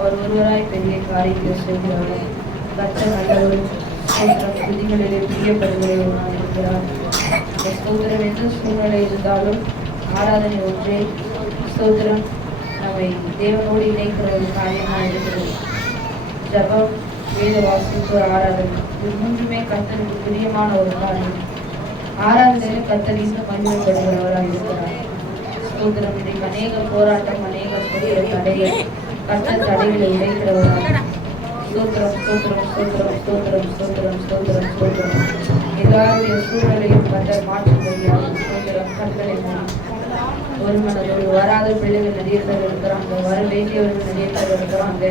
அவர் ஒருவராய் பெரிய காரியங்களை செய்கிறார். கர்த்தர் நல்லவரும் விதிகளிலே பிரியப்படுகிறவராக இருக்கிறார். ஸ்தோத்திரம் எந்த சூழ்நிலை இருந்தாலும் ஆராதனை ஒன்றே ஸ்தோத்திரம் நம்மை தேவனோடு இணைக்கிற ஒரு காரியமாக இருக்கிறது. ஜபம், வேத வாசிப்பு, ஆராதனை, இது மூன்றுமே கர்த்தருக்கு பிரியமான ஒரு காரியம். ஆராதனையில் கர்த்தர் இன்னும் மகிமைப்படுகிறவராக இருக்கிறார். ஸ்தோத்திரம். இன்றைக்கு அநேக போராட்டம், அநேக பெரிய தடைகள், கர்த்தர் தடைகளை உடைக்கிறவராக. ஸ்தோத்திரம் ஸ்தோத்திரம் ஸ்தோத்திரம் ஸ்தோத்திரம் ஸ்தோத்திரம் ஸ்தோத்திரம் ஸ்தோத்திரம். எல்லாருடைய சூழ்நிலையும் கர்த்தர் மாற்றும்படியாக ஸ்தோத்திரம். கர்த்தரை ஒரு மனதோடு வராத பிள்ளைகள் நிறைய பேர் இருக்கிறாங்க, வர வேண்டியவர்கள் நிறைய பேர் இருக்கிறாங்க.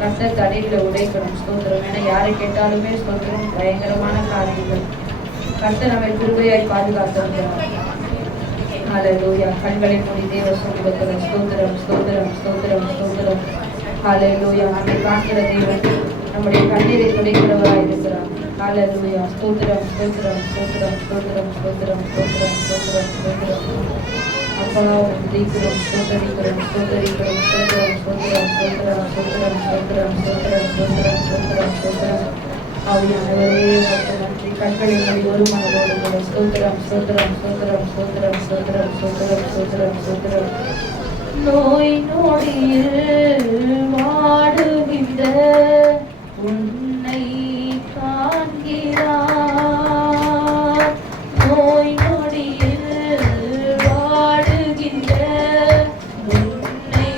கர்த்தர் தடைகளை உடைக்கணும். ஸ்தோத்திரம். ஏன்னா யாரை கேட்டாலுமே ஸ்தோத்திரம் பயங்கரமான காரியங்கள். கர்த்தர் நம்மை கிருபையாய் பாதுகாத்திருக்கிறார். ஹல்லேலூயா. கண்களை மூடி தேவ சமூகத்துல ஸ்தோத்திரம் ஸ்தோத்திரம் ஸ்தோத்திரம் ஸ்தோத்திரம். ஹல்லேலூயா. நம்மை காக்கிற தேவன் நம்முடைய கண்ணீரை துடைக்கிறவராய் இருக்கிறார். ஹல்லேலூயா. ஸ்தோத்திரம் ஸ்தோத்திரம் ஸ்தோத்திரம் ஸ்தோத்திரம் ஸ்தோத்திரம் ஸ்தோத்திரம் ஸ்தோத்திரம் ஸ்தோத்திரம். அப்பா துதிக்கிறோம், ஸ்தோத்தரிக்கிறோம், ஸ்தோத்தரிக்கிறோம், ஸ்தோத்திரம் ஸ்தோத்திரம் ஸ்தோத்திரம் ஸ்தோத்திரம் ஸ்தோத்திரம் ஸ்தோத்திரம் ஸ்தோத்திரம் ஸ்தோத்திரம் ஸ்தோத்திரம். ஆவியானவரே உமக்கு நன்றி. கண்களை மூடி ஒரு மனதோடு கூட ஸ்தோத்திரம் ஸ்தோத்திரம் ஸ்தோத்திரம் ஸ்தோத்திரம் ஸ்தோத்திரம் ஸ்தோத்திரம் ஸ்தோத்திரம் ஸ்தோத்திரம். நோய் நொடியில் வாடுகின்ற உன்னை காண்கிறார். நோய் நொடியில் வாடுகின்ற உன்னை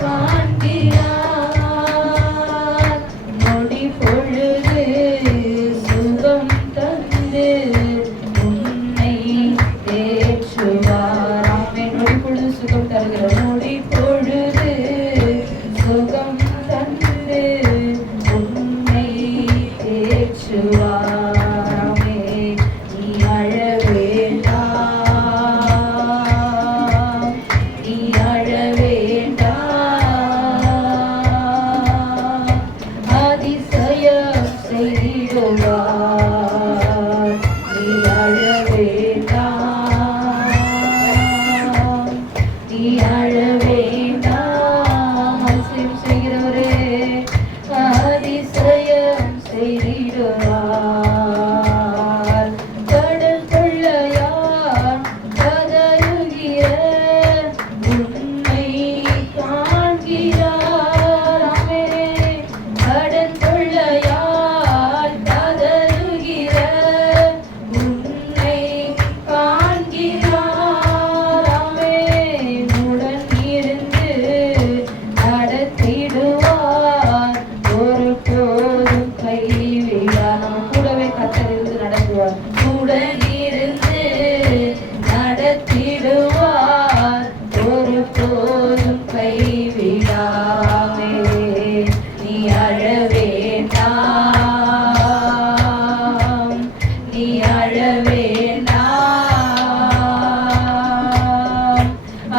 காண்கிறார். நொடி பொழுது சுகம் தந்து உன்னை தேற்றுவார். ஆமென். நொடி பொழுது சுகம் தருகிற நொடி பொழுது சுகம் தந்து உன்னை தேற்றுவார். ஆமென். நீ அழ வேண்டாம், நீ அழ வேண்டாம், அதிசயம் செய்திடுவார். நீ அழ வேண்டாம், நீ அழ வேண்டாம். அதிசயம் செய்கிறவரே, அதிசயம் செய்திடுவார். கடல் கொள்ளையார் கதறுகிற உன்னை காண்கிறார். ஆமென். கடல் கொள்ளையார் கதறுகிற உன்னை காண்கிறார். ஆமென். உடன் இருந்து நடத்திடுவார், ஒருபோதும் கைவிடார். நம்ம கூடவே கர்த்தர் இருந்து நடத்துவார். உடன் இருந்து நடத்திடுவார், ஒருபோதும் கைவிடாமே. நீ அழ வேண்டாம், நீ அழ வேண்டாம்,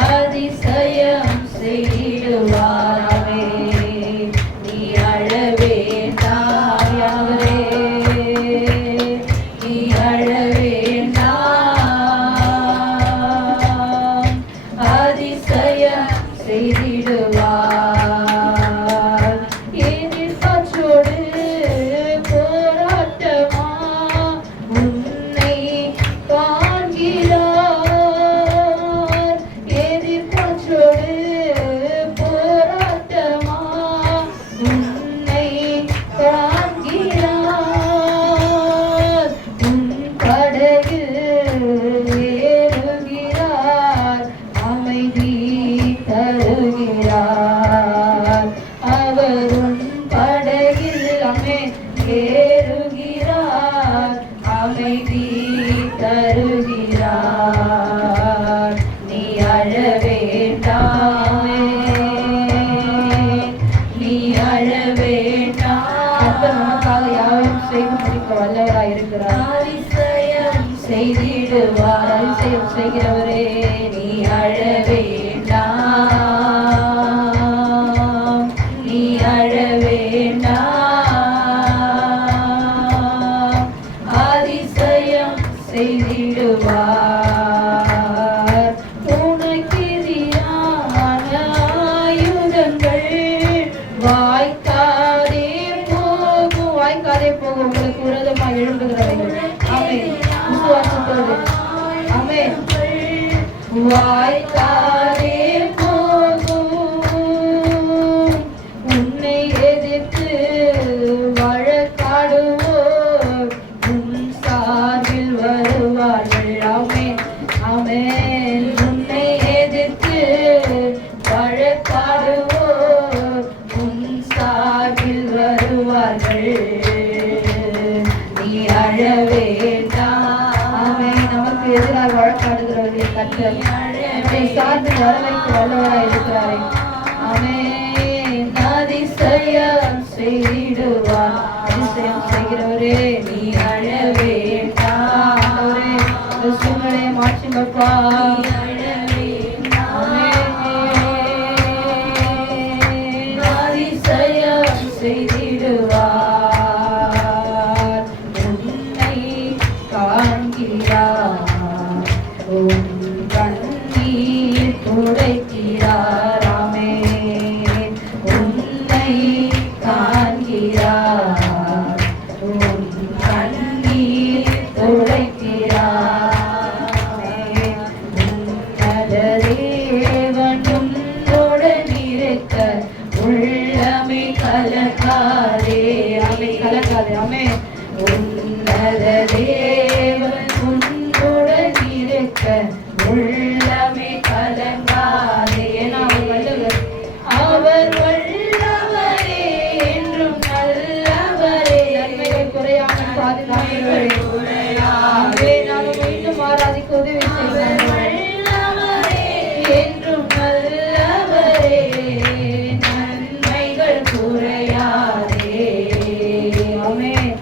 அதிசயம் செய்திடுவார். ஆமென். நீ அழ வேண்டாம் யாவரே, நீ அழ வேண்டாம், அதிசயம் செய்திடுவார். எதிர்பார்ப்போடு போராட்டமா உன்னை காண்கிறார். எதிர்பார்ப்போடு போராட்டமா உன்னை காண்கிறார். உன் படகில் ஏறுகிறார், அமைதி தருகிறார். அவர் உன் படகில் ஏறுகிறார், அமைதி தருகிறார். நீ அழ வேண்டாமே, நீ அழ வேண்டாம். கர்த்தர் நமக்காக யாவையும் செய்து முடிக்க வல்லவராய் இருக்கிறார். அதிசயம் செய்திடுவார். அதிசயம் செய்கிறவரே, நீ அழ வேண்டாம், நீ அழ வேண்டாம், அதிசயம் செய்திடுவார். வாய்க்காதே போகும். உன்னை எதிர்த்து வழக்காடுவோர் உன் சார்பில் வருவார்கள். ஆமென், ஆமென். உன்னை எதிர்த்து வழக்காடுவோர் உன் சார்பில் வருவார்கள். நீ அழ வேண்டாம். ஆமென். நமக்கு எதிராக வழக்காடுகிறவர்களை கர்த்தர் நம்மை சார்பில் வரவைக்கு வல்லவராய் இருக்கிறாரே. ஆமென். அதிசயம் செய்திடுவார். அதிசயம் செய்கிறவரே நீ அழ வேண்டாம். ஆண்டவரே இந்த சூழ்நிலையை மாற்றுங்கப்பா. அதிசயம் செய்திடுவார். உன்னை காண்கிறார். உன் கண்ணீர் துடைக்கிறார். ஆமென். உன்னை காண்கிறார். உன் கண்ணீர் துடைக்கிறார். ஆமென். உன்னத தேவன் உன்னுடன் இருக்க உள்ளமே கலங்காதே. ஆமென். கலங்காதே. ஆமென். உன்னத தேவன் உன்னுடன் இருக்க உள்ளமே கலங்காதே. ஏன்னா அவர் வல்லவரே என்றும் நல்லவரே. நன்மைகள் குறையாமல் பாதுகாக்கிறவரே. நானும் மீண்டும் ஆராதிக்க உதவி செய்வார். என்றும் நல்லவரே, நன்மைகள் குறையாதே. ஆமென்.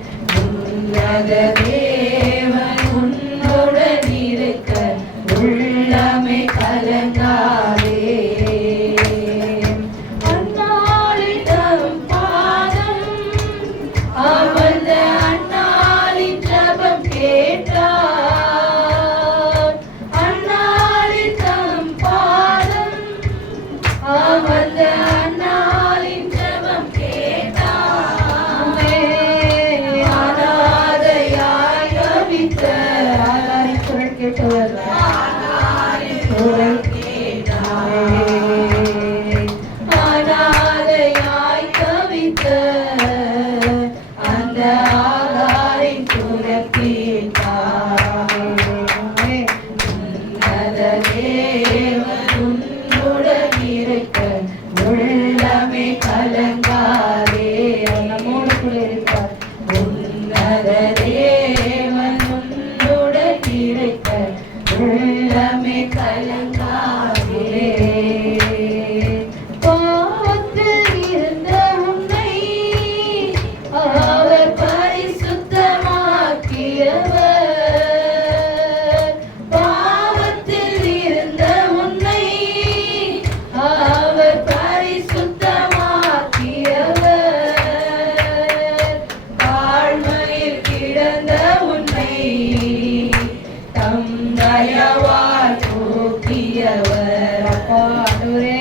உன்னத தேவன் உன்னுடன் இருக்க உள்ளமே கலங்காதே. அன்னாளின் தம் பாதம் அமர்ந்த அன்னாளின் ஜெபம் கேட்டார். அன்னாளின் தம் பாதம் அமர்ந்த அன்னாளின் ஜெபம் கேட்டார். அனாதையாய் தவித்த ஆதாரின் குரல் கேட்டவர். குரல் கேட்டார். அனாதையாய் தவித்த அந்த ஆதாரின் குரல் கேட்டார். உன்னத தேவன் உன்னுடன் இருக்க உள்ளமே கலங்காதே. நம்மோடு கூட இருப்பார். உன்னத தேவன் உன்னுடன் இருக்க உள்ளமே கலங்காதே. பாவத்தில் இருந்த உன்னை அவர் பரிசுத்தமாக்கியவர். பாவத்தில் இருந்த உன்னை அவர் பரிசுத்தமாக்கியவர். தாழ்மையில் கிடந்த உன்னை தம் தயவால் தூக்கியவர். அப்பா ஆண்டவரே,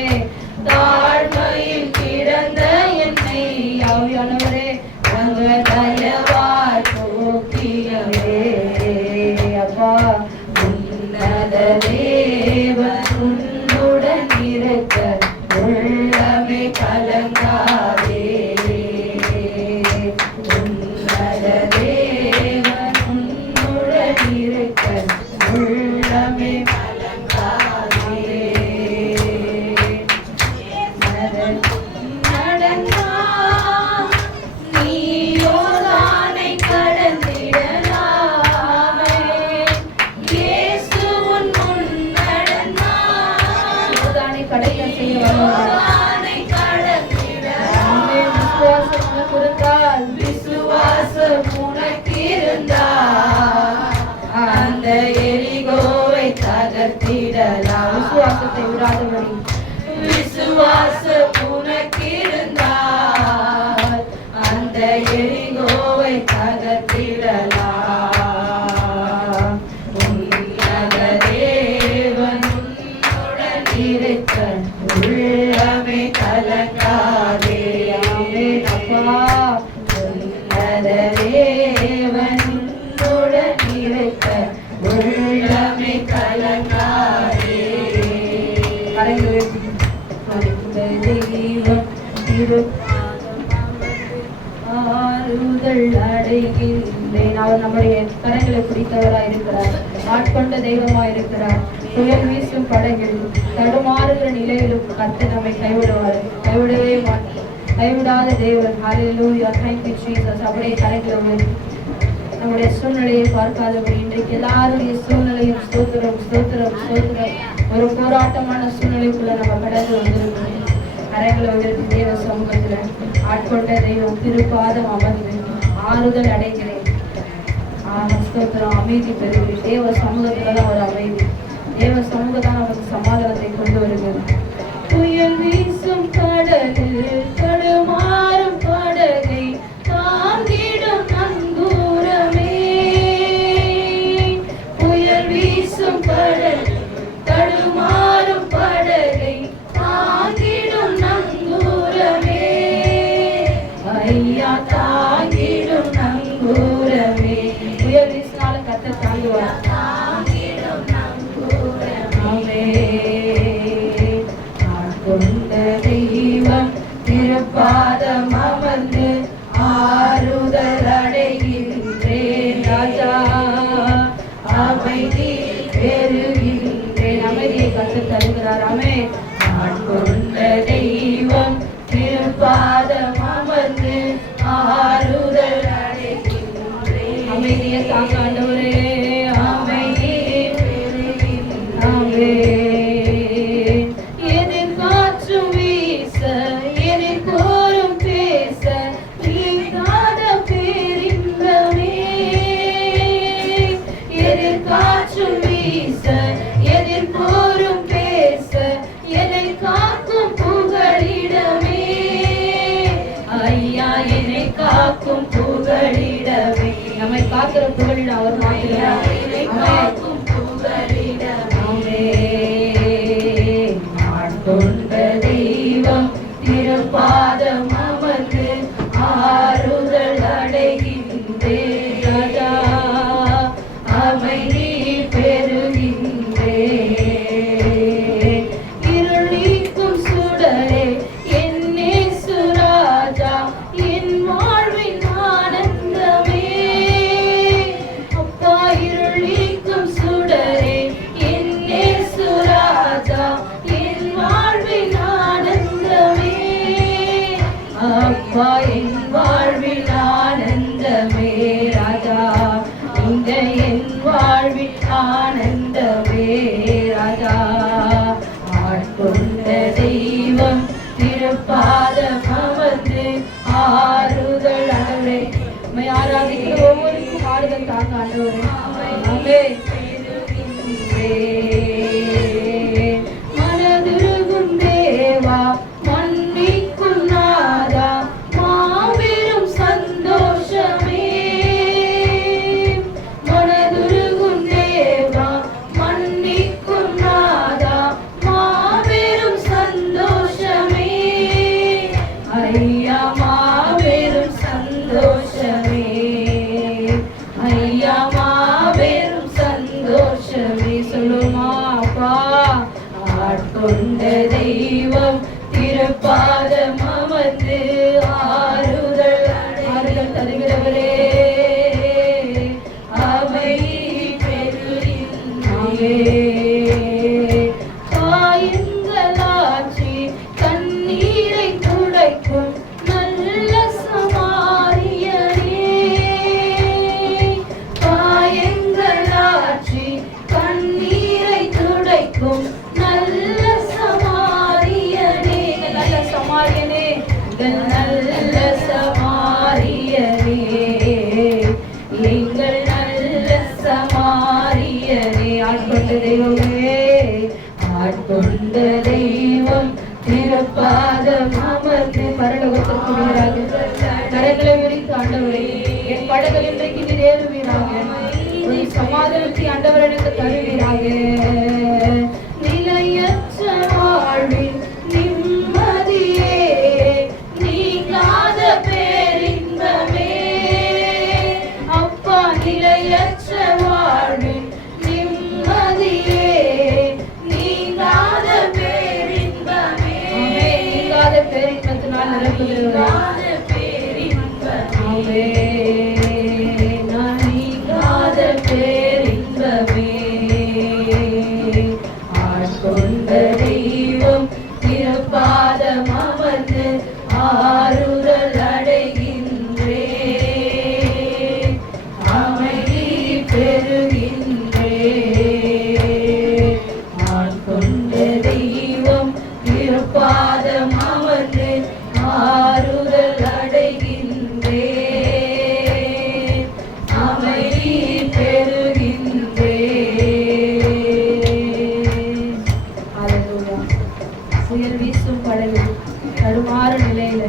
தாழ்மையில் கிடந்த என்னை ஆவியானவரே உங்க தயவால் தூக்கியவே. அப்பா உன்னத தேவன் உன்னுடன் இருக்க உள்ளமே கலங்காதே. உன்னத தேவன் உன்னுடன் இருக்க உள்ளமே கலங்காதே. நடந்தா நீ யோர்தானை கடந்திடலாமே. இயேசு உன் முன் நடந்தார். யோர்தானை கடக்க செய்ய யோர்தானை கடந்திடலாமே. விசுவாசம் உனக்கு இருந்தால், விசுவாசம் உனக்கு இருந்தால் அந்த எரிகோவை தகர்த்திடலாம். விசுவாசத்தை விடாதபடி விசுவாசம் உனக்கு இருந்தால் அந்த எரிகோவை தகர்த்திடலாம். உன்னத தேவன் உன்னுடன் இருக்க உள்ளமே கலங்காதே. ஆமென். அப்பா உன்னத தேவன் உன்னுடன் இருக்க உள்ளமே கலங்காதே. ஆறுதல் அடைகின்றேன். அவர் நம்முடைய கரங்களை பிடித்தவராய் இருக்கிறார், ஆட்கொண்ட தெய்வமாய் இருக்கிறார். புயல் வீசும் படகில் தடுமாறுகிற நிலையிலும் கர்த்தர் நம்மை கைவிடவே மாட்டார், கைவிடாத தேவன். ஹல்லேலூயா, thank you Jesus. அப்படியே கரங்களை நம்முடைய சூழ்நிலையை பார்க்காதபடி இன்றைக்கு எல்லாருடைய சூழ்நிலையும் ஸ்தோத்திரம் ஸ்தோத்திரம் ஸ்தோத்திரம் ஒரு போராட்டமான சூழ்நிலைக்குள்ள நம்ம கடந்து வந்திருக்கோம். கரங்களை உயர்த்தி தேவ சமூகத்துல ஆட்கொண்ட தெய்வம் திருப்பாதம் அமர்ந்து ஆறுதல் அடைகிறேன். ஸ்தோத்திரம், அமைதி பெறுகிறேன். தேவ சமூகத்துலதான் ஒரு அமைதி, தேவ சமூகத்தான் நமக்கு சமாதானத்தை கொண்டு வருகிறது. புயல் வீசும் கடலில் தடுமாறும் படகை தாங்கிடும் நங்கூரமே. புயல் வீசும் கடல் தடுமாறும் படகை தாங்கிடும் நங்கூரமே. ஐயா தாங்கிடும் நங்கூரமே. புயல் வீசினாலும் கர்த்தர் தாங்குவார். தாங்கிடும் நங்கூரமே. ஆட்கொண்ட தெய்வம் திருப்பாதம் அமர்ந்து ஆறுதல் அடைகின்றேன். ராஜா அமைதி பெறுகின்றேன். அமைதியை கற்றுத் தருகிறார். ஆட்கொண்ட தெய்வம் திருப்பாதம் அமர்ந்து ஆறுதல் அடைகின்றேன். அமைதியை தாங்க ஆண்டவரே, அமைதி பெறுகின்றேன். எதிர்காற்றும் வீச எதிர்கோரும் பேச நீங்காத பேரின்பமே. எதிர்காற்றும் வீச எதிர்கோரும் பேச என்னை காக்கும் புகழிடமே. ஐயா என்னை காக்கும் புகழிடமே. நம்மை காக்கிற புகழிடம் அவர் மாத்திரம். காக்கும் புகழிடமே. ஆட்கொண்ட தெய்வம் திருப்பாதம் அமர்ந்து ஆறுதல் அடைகின்றேன். ராஜா அமைதி பெறுகின்றேன். இருள் நீக்கும் சுடரே என்னே சுராஜா என் வாழ்வின் ஆனந்தமே. அப்பா இருள் நீக்கும் சுடரே என்னே சுராஜா என் வாழ்வின் ஆனந்தமே. அப்பா என் வாழ்வின் ஆனந்தமே. ராஜா இந்த என் வாழ்வின் ஆனந்தமே. ராஜா ஆட்கொண்ட தெய்வம் திருப்பாதம் அமர்ந்து ஆறுதல் அடைவே. ஆராதிக்கிற ஒவ்வொருக்கும் ஆறுதல் தாங்க ஆண்டவரே. மனதுருகும் தேவா மன்னிக்கும் நாதா மாபெரும் சந்தோஷமே. மனதுருகும் தேவா மன்னிக்கும் நாதா மாபெரும் சந்தோஷமே. ஐயா மாபெரும் சந்தோஷமே. ஐயா மாபெரும் சந்தோஷமே. சொல்லுமா அப்பா. ஆட்கொண்ட தெய்வம் திருப்பாதம் அமர்ந்து ஆறுதல் தருகிறவரே. அமைதி பெறுகின்றேன். காயங்களாச்சி கண்ணீரை துடைக்கும் நல்ல சமாரியனே. காயங்களாச்சி கண்ணீரை துடைக்கும் நல்ல சமாரியனே. நல்ல சமாரியனே, நல்ல சமாரியனே, எங்கள் நல்ல சமாரியனே. ஆட்கொண்ட தெய்வமே, ஆட்கொண்ட தெய்வம் திருப்பாதம் அமர்ந்து பரலோகத்திற்கு நேராக கரங்களை விரித்து ஆண்டவரே என் படங்கள் இன்றைக்கு நிறைவேறுவீராக. ஒரு சமாதானத்தை ஆண்டவர் எனக்கு தருவீராக. நிலையற்ற வாழ்வில் நிம்மதியே நீங்காத பேரின்பமே. அப்பா நிலையற்ற வாழ்வில் நிம்மதியே நீங்காத பேரின்பமே. நீங்காத பேரின்பத்தினால் ஆவியால் நிரப்புகிறவரே நான் நீங்காத பேரின்பமே ஆட்கொண்ட தெய்வம் திருப்பாதம் அமர்ந்து ஆறுதல் அடைகின்றே அமைதி பெறுகின்றே ஆட்கொண்ட தெய்வம் திருப்பாதம் அமர்ந்து ஆறுதல் அடைகின்றே அமைதி பெறுகின்றே. புயல் வீசும் படகு தடுமாறு நிலையில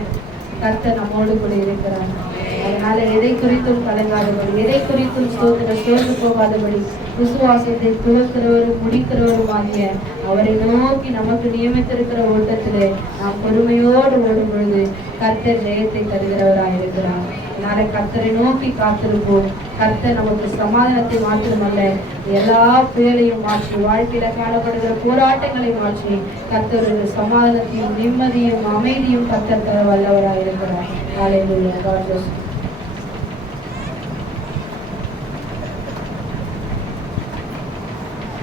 கர்த்தர் நம்மோடு கூட இருக்கிறார். அதனால எதை குறித்தும் கலங்காதபடி, எதை குறித்தும் சோர்ந்து போகாதபடி விசுவாசத்தை துவக்கிறவரும் முடிக்கிறவரும் ஆகிய அவரை நோக்கி நமக்கு நியமித்திருக்கிற ஓட்டத்திலே நாம் பொறுமையோடு ஓடும் பொழுது கர்த்தர் ஜெயத்தை தருகிறவராயிருக்கிறார். அதனால கர்த்தரை நோக்கி காத்திருப்போம். கர்த்தர் நமக்கு சமாதானத்தை மாத்திரமல்ல, எல்லா புயலையும் மாற்றி, வாழ்க்கையில காணப்படுகிற போராட்டங்களை மாற்றி கர்த்தர் சமாதானத்தையும் நிம்மதியும் அமைதியும் கர்த்தர் தர வல்லவராயிருக்கிறார். ஹல்லேலூயா.